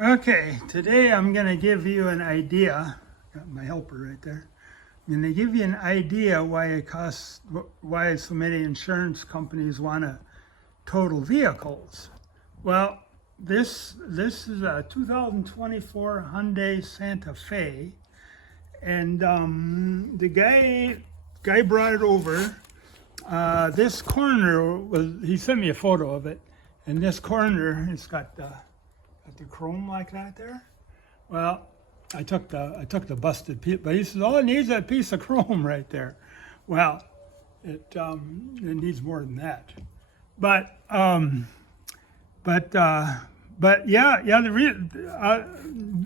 Okay, today I'm going to give you an idea. Got my helper right there. I'm going to give you an idea why so many insurance companies want to total vehicles. Well, this is a 2024 Hyundai Santa Fe, and the guy brought it over. This corner he sent me a photo of it, and this corner it's got the chrome like that there. Well, I took the busted piece, but he says all it needs is that piece of chrome right there. Well, it needs more than that. But yeah. The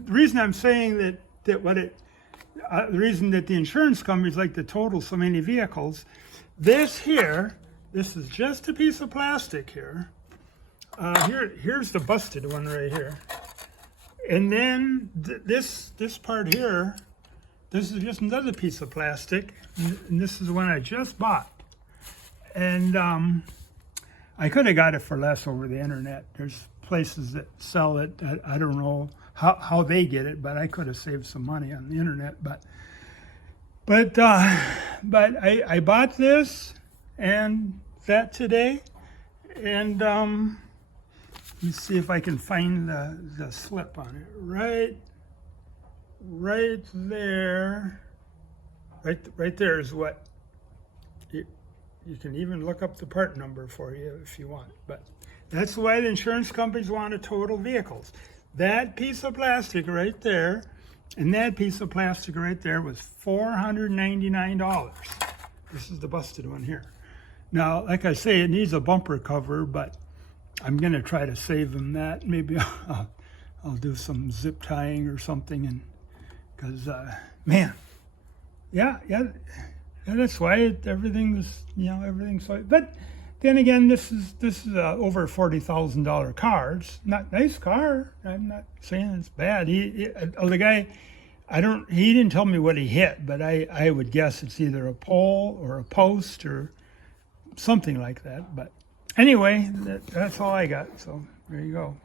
reason I'm saying the reason that the insurance companies like to total so many vehicles, this is just a piece of plastic here. Here's the busted one right here, and then this part here, this is just another piece of plastic, and this is the one I just bought, and I could have got it for less over the internet. There's places that sell it. I don't know how they get it, but I could have saved some money on the internet. But I bought this and that today, and let's see if I can find the slip on it. Right there. Right there is what you can even look up the part number for you if you want. But that's why the insurance companies want to total vehicles. That piece of plastic right there and that piece of plastic right there was $499. This is the busted one here. Now, like I say, it needs a bumper cover, but I'm going to try to save them that. Maybe I'll do some zip tying or something, and because man, yeah, that's why everything's so. But then again, this is over $40,000 car. It's not a nice car. I'm not saying it's bad. The guy, he didn't tell me what he hit, but I would guess it's either a pole or a post or something like that. But anyway, that's all I got. So there you go.